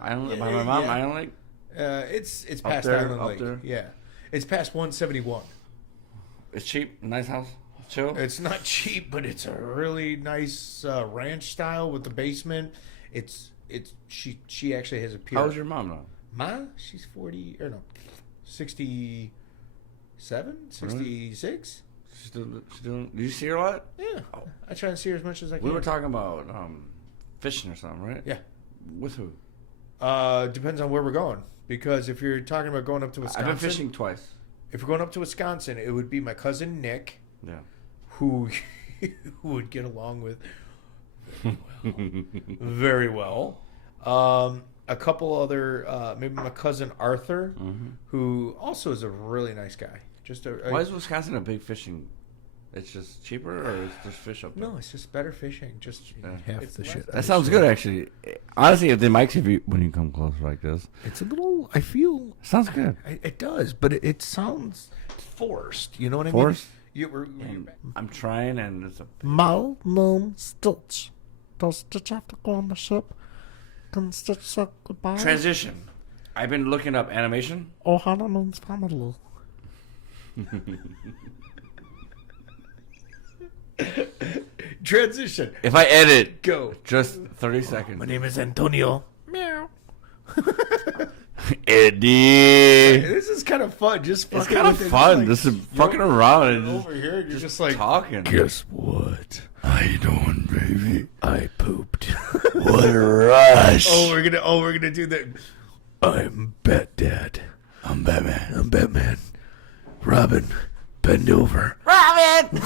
Island, by my mom, Island Lake? It's past there, Island up Lake. there? Yeah. It's past 171. It's cheap, nice house, chill. It's not cheap, but it's a really nice ranch style with the basement. She actually has a pier. How's your mom now? She's 40 or no, 67, 66. She's doing. Did you see her a lot? Yeah, I try and see her as much as I can. We were talking about fishing or something, right? Yeah. With who? Depends on where we're going. Because if you're talking about going up to Wisconsin, I've been fishing twice. If we're going up to Wisconsin, it would be my cousin Nick, Yeah. who would get along with very well. A couple other, maybe my cousin Arthur, who also is a really nice guy. Why is Wisconsin a big fishing? It's just cheaper, or it's just fish up there? No, it's just better fishing. Just half the shit. That sounds good, actually. Honestly, if the mics, when you come close like this, It's a little. I feel sounds good. it does, but it sounds forced. You know what I Forced? mean? I'm trying, and it's a Mal, Moon, Stitch. Does Stitch have to go on the ship? Can Stitch say goodbye? transition. I've been looking up animation. Oh, Hannah Moon's family. Transition. If I edit, Go. just 30 seconds. My name is Antonio. Meow. Eddie. This is kind of fun. Just It's fucking kind of with it. fun. Like, Just fucking around and over here, you're just like talking. Guess what? How you doing, baby? I pooped. What a rush. we're gonna do that. I'm Bat Dad. I'm Batman. I'm Batman. Robin, bend over. Robin!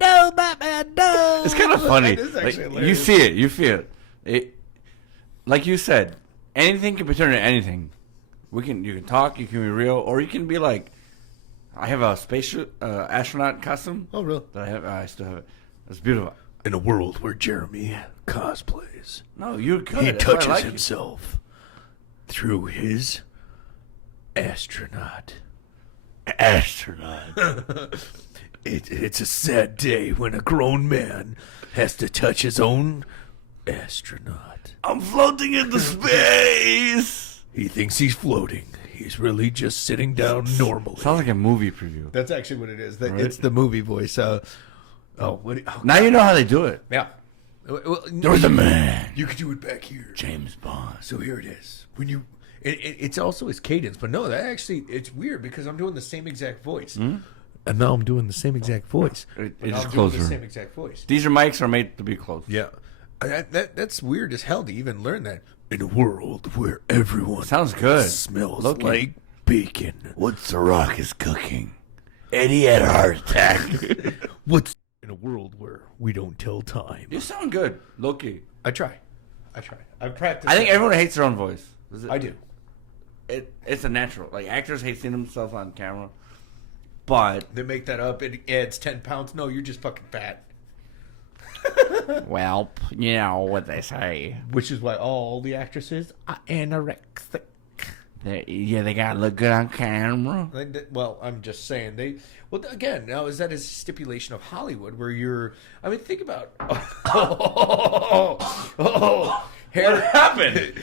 No, Batman, no! It's kind of funny. That is Like, actually you hilarious. see it. You feel it. Like you said, anything can be turned into anything. You can talk. You can be real, or you can be like, I have a spacesuit astronaut costume. Oh, really? That I still have it. It's beautiful. In a world where Jeremy cosplays, No, you're good. he That's why I touches like you. himself through his astronaut. It's a sad day when a grown man has to touch his own astronaut. I'm floating into space. He thinks he's floating. He's really just sitting down normally. Sounds like a movie preview. That's actually what it is. Right? It's the movie voice. Now you know how they do it. Yeah. Well, There was a man, you could do it back here. James Bond. So here it is. When you, it's also his cadence, but no, that actually it's weird because I'm doing the same exact voice, And now I'm doing the same exact voice. It But now is I'm doing the closer. same exact voice. These are mics are made to be close. Yeah, that's weird as hell to even learn that. In a world where everyone Sounds good. smells Look like bacon. What's the Rock is cooking? Eddie had a heart attack. What's in a world where we don't tell time? You sound good, Loki. I try. I practice. I think everyone hates their own voice. I do. It's a natural. Like actors hate seeing themselves on camera, but They make that up. It adds 10 pounds. No, you're just fucking fat. well, you know what they say. Which is why all the actresses are anorexic. They gotta look good on camera. Well, I'm just saying they. Well, again, now is that a stipulation of Hollywood where you're? I mean, think about. Hair. What happened?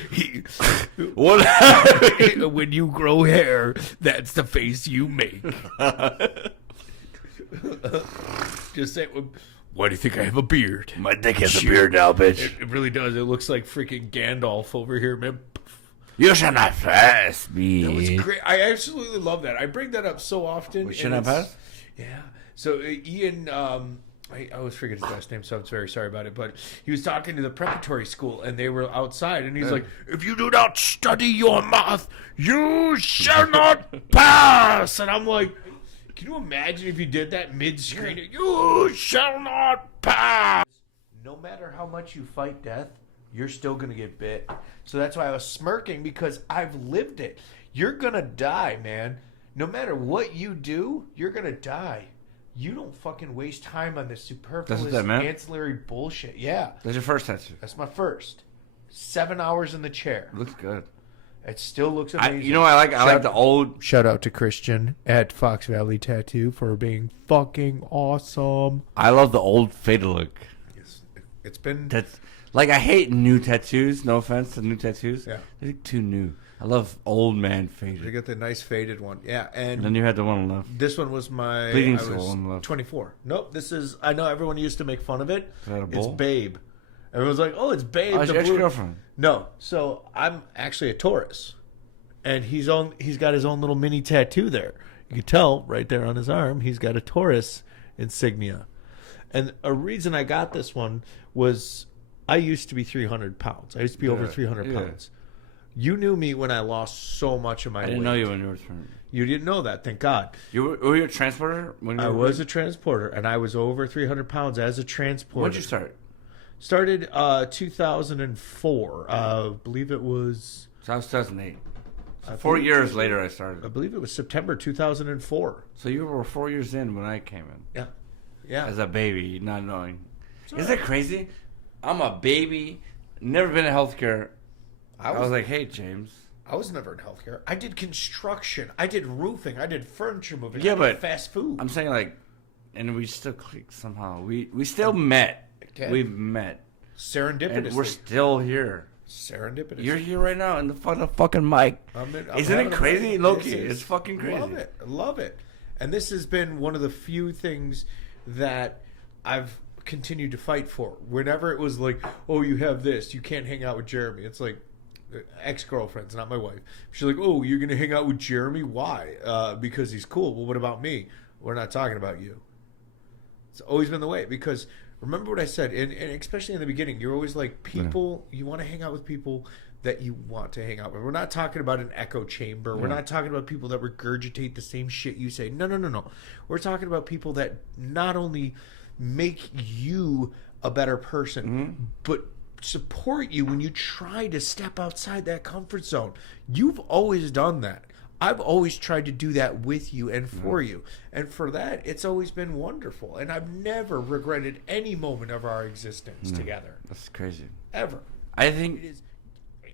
What happened? When you grow hair, that's the face you make. Just say. Why do you think I have a beard? My dick has a beard now, bitch. It really does. It looks like freaking Gandalf over here, man. You should not pass me. That was great. I absolutely love that. I bring that up so often. We and shouldn't have it's- passed? Yeah. So Ian, I always forget his last name, so I'm very sorry about it. But he was talking to the preparatory school, and they were outside, and he's like, "If you do not study your math, you shall not pass." And I'm like, can you imagine if you did that mid-screen? You shall not pass. No matter how much you fight death, you're still going to get bit. So that's why I was smirking, because I've lived it. You're going to die, man. No matter what you do, you're going to die. You don't fucking waste time on this superfluous ancillary bullshit. Yeah. That's your first tattoo. That's my first. 7 hours in the chair. Looks good. It still looks amazing. You know what I like? I like the old... Shout out to Christian at Fox Valley Tattoo for being fucking awesome. I love the old faded look. It's been... Like, I hate new tattoos. No offense to new tattoos. Yeah. They're too new. I love old man faded. You got the nice faded one. Yeah, and then you had the one on left. This one was my... Bleeding Soul on the left. 24. Nope, this is... I know everyone used to make fun of it. Is that a It's Babe. Everyone's like, oh, it's Babe. Oh, it's your ex-girlfriend. No. So, I'm actually a Taurus. And he's got his own little mini tattoo there. You can tell right there on his arm, he's got a Taurus insignia. And a reason I got this one was I used to be 300 pounds. I used to be over 300 pounds. You knew me when I lost so much of my weight. I didn't know you when you were 300. You didn't know that, thank God. Were you a transporter? I was a transporter, and I was over 300 pounds as a transporter. When did you start? Started 2004. I believe it was... So I was 2008. So 4 years later I started. I believe it was September 2004. So you were 4 years in when I came in. Yeah. Yeah. As a baby, not knowing. Isn't that crazy? I'm a baby, never been in healthcare. I was like, hey, James. I was never in healthcare. I did construction. I did roofing. I did furniture moving. Yeah, I did but fast food. I'm saying, like, and we still clicked somehow. We still met. Okay. We've met. Serendipitously. And we're still here. Serendipitous. You're here right now in the fucking mic. Isn't it crazy? Loki, it's fucking crazy. Love it. And this has been one of the few things that I've continued to fight for. Whenever it was like, oh, you have this, you can't hang out with Jeremy. It's like, ex-girlfriends, not my wife. She's like, oh, you're going to hang out with Jeremy? Why? Because he's cool. Well, what about me? We're not talking about you. It's always been the way, because remember what I said, and especially in the beginning, you're always like, people, you want to hang out with people that you want to hang out with. We're not talking about an echo chamber. We're not talking about people that regurgitate the same shit you say. No. We're talking about people that not only make you a better person, but support you when you try to step outside that comfort zone. You've always done that. I've always tried to do that with you and for you. And for that, it's always been wonderful. And I've never regretted any moment of our existence together. That's crazy. Ever. I think... It is,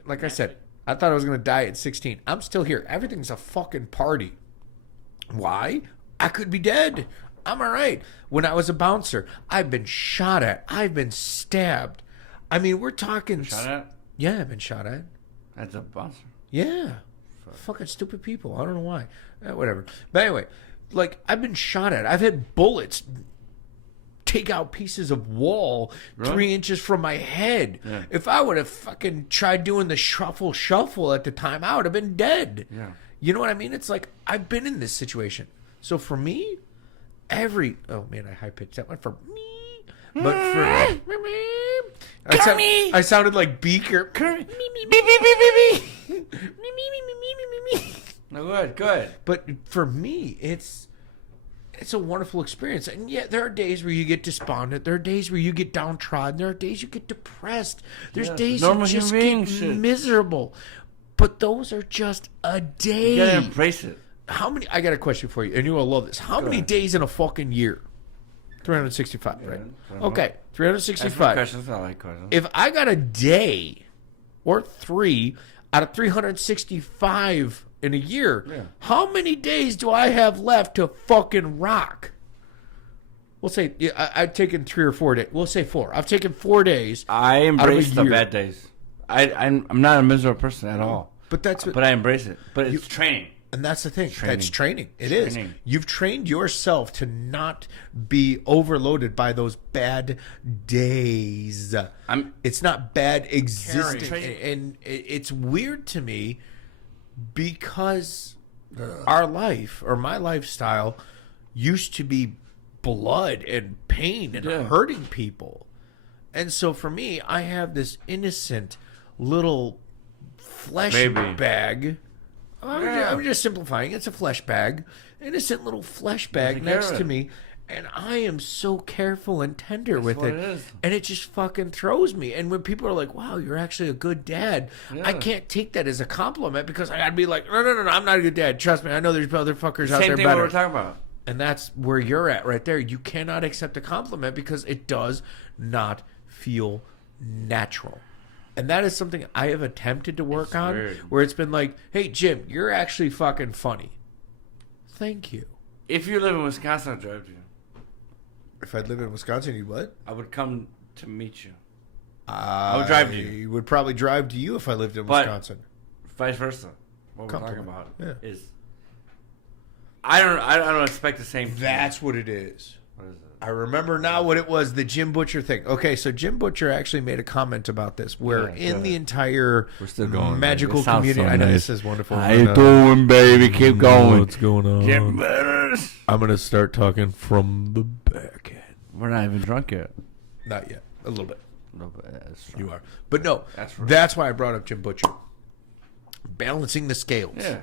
like I said, I thought I was going to die at 16. I'm still here. Everything's a fucking party. Why? I could be dead. I'm all right. When I was a bouncer, I've been shot at. I've been stabbed. I mean, we're talking... Shot at? Yeah, I've been shot at. That's a bouncer. Yeah. Fucking stupid people. I don't know why. Whatever. But anyway, like, I've been shot at. I've had bullets take out pieces of wall 3 inches from my head. Yeah. If I would have fucking tried doing the shuffle at the time, I would have been dead. Yeah. You know what I mean? It's like, I've been in this situation. So for me, oh man, I high-pitched that one for me. But for I sounded like Beaker. No, good. But for me, it's a wonderful experience. And yet there are days where you get despondent. There are days where you get downtrodden. There are days you get depressed. There's days you just get miserable. But those are just a day. You gotta embrace it. I got a question for you, and you will love this. How many days in a fucking year? 365, right? Okay, 365. Questions. I like questions. If I got a day or 3 out of 365 in a year, how many days do I have left to fucking rock? We'll say I've taken 3 or 4 days. We'll say 4. I've taken 4 days. I embrace the bad days. I'm not a miserable person at all. But I embrace it. But it's training. And that's the thing. That's training. It is. You've trained yourself to not be overloaded by those bad days. It's not bad existing. And it's weird to me because our life, or my lifestyle, used to be blood and pain and hurting people. And so for me, I have this innocent little flesh bag. I'm just simplifying. It's a flesh bag. Innocent little flesh bag next to me. And I am so careful and tender with it. And it just fucking throws me. And when people are like, wow, you're actually a good dad, I can't take that as a compliment because I got to be like, no, I'm not a good dad. Trust me. I know there's other fuckers out there better. Same thing what we're talking about. And that's where you're at right there. You cannot accept a compliment because it does not feel natural. And that is something I have attempted to work on weird. Where it's been like, hey, Jim, you're actually fucking funny. Thank you. If you live in Wisconsin, I'd drive to you. If I live in Wisconsin, you what? I would come to meet you. I would drive to you. I would probably drive to you if I lived in Wisconsin. Vice versa. What we're talking about is I don't expect the same thing. That's what it is. What is it? I remember now what it was, the Jim Butcher thing. Okay, so Jim Butcher actually made a comment about this where in the entire magical community. I know this is wonderful. How you doing, baby? Keep going. What's going on? Jim Butcher. I'm going to start talking from the back end. We're not even drunk yet. Not yet. A little bit. You are. But no, that's why I brought up Jim Butcher. Balancing the scales. Yeah.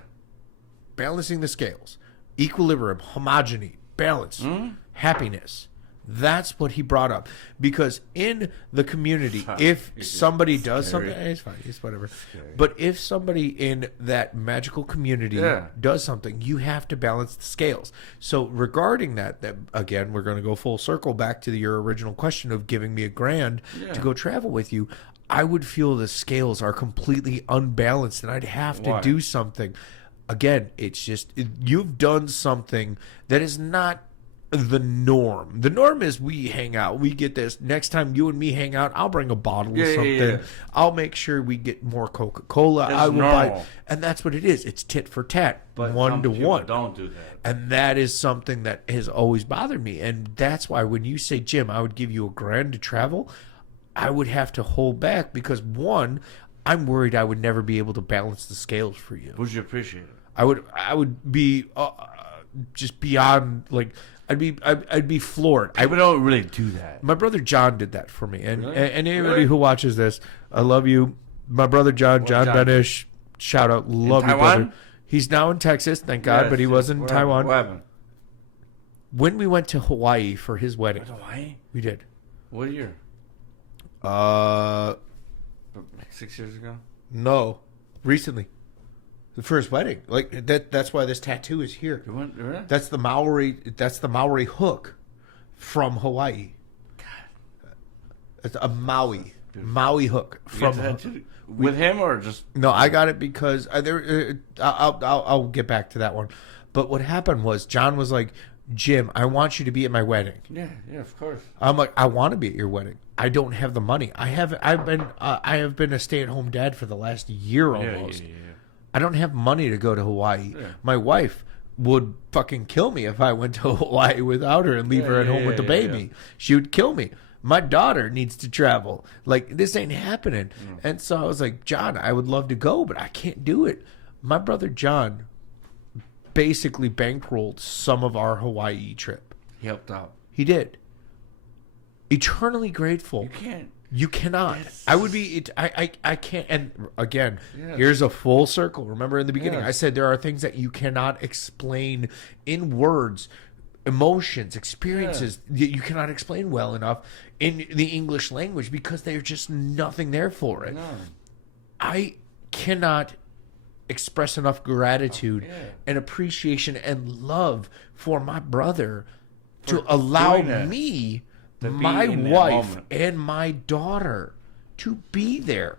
Balancing the scales. Equilibrium, homogeny, balance, happiness. That's what he brought up. Because in the community, if somebody does something, it's fine, it's whatever. But if somebody in that magical community does something, you have to balance the scales. So regarding that again, we're going to go full circle back to your original question of giving me $1,000 to go travel with you. I would feel the scales are completely unbalanced and I'd have to do something. Again, it's just you've done something that is not the norm. The norm is we hang out. We get this. Next time you and me hang out, I'll bring a bottle of something. Yeah. I'll make sure we get more CocaCola. I will buy. And that's what it is. It's tit for tat, but 1 to 1. Don't do that. And that is something that has always bothered me. And that's why when you say, Jim, I would give you $1,000 to travel, I would have to hold back because one, I'm worried I would never be able to balance the scales for you. Would you appreciate it? I would be just beyond like I'd be floored. People don't really do that. My brother John did that for me, and really? and anybody who watches this, I love you, my brother John Benish. Shout out, love you, brother. He's now in Texas, thank God, but he was in Taiwan. What happened? When we went to Hawaii for his wedding, Hawaii, we did. What year? Like 6 years ago. No, recently. The first wedding, like that's why this tattoo is here. You went, really? That's the Maori hook from Hawaii. God. It's a Maui hook from with him or just no. I got it because I'll get back to that one. But what happened was John was like, Jim, I want you to be at my wedding. Yeah, of course. I'm like, I want to be at your wedding. I don't have the money. I have been a stay-at-home dad for the last year almost. Yeah. I don't have money to go to Hawaii. Yeah. My wife would fucking kill me if I went to Hawaii without her and leave her at home with the baby. Yeah. She would kill me. My daughter needs to travel. Like, this ain't happening. And so I was like, John, I would love to go, but I can't do it. My brother John basically bankrolled some of our Hawaii trip. He helped out. He did. Eternally grateful. You cannot. I would be. I can't. And again, here's a full circle. Remember in the beginning, I said there are things that you cannot explain in words, emotions, experiences that you cannot explain well enough in the English language because there's just nothing there for it. No. I cannot express enough gratitude and appreciation and love for my brother to allow me, my wife, and my daughter to be there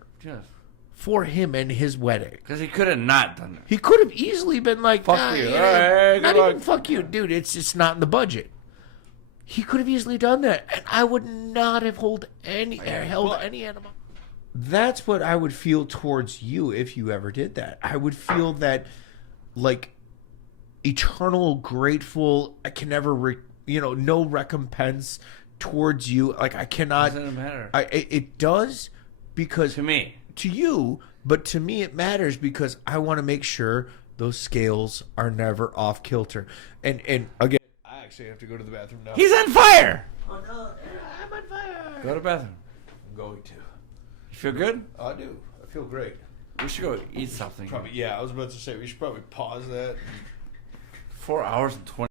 for him and his wedding. Because he could have not done it. He could have easily been like, fuck you. Not even fuck you, dude. It's not in the budget. He could have easily done that, and I would not have held any animal. That's what I would feel towards you if you ever did that. I would feel that, like, eternal grateful. I can never, no recompense towards you. Like, I cannot. It doesn't matter. It does because to you, but to me it matters because I want to make sure those scales are never off kilter. And again, actually have to go to the bathroom now. He's on fire. Oh no, I'm on fire. Go to the bathroom. I'm going to. You feel good? I do. I feel great. We should go eat something. Probably. Yeah, I was about to say we should probably pause that. 4 hours and 20.